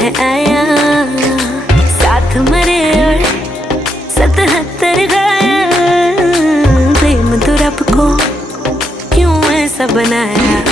है आया, साथ मरे और 77 घायल। प्रेम तो रब को क्यों ऐसा बनाया।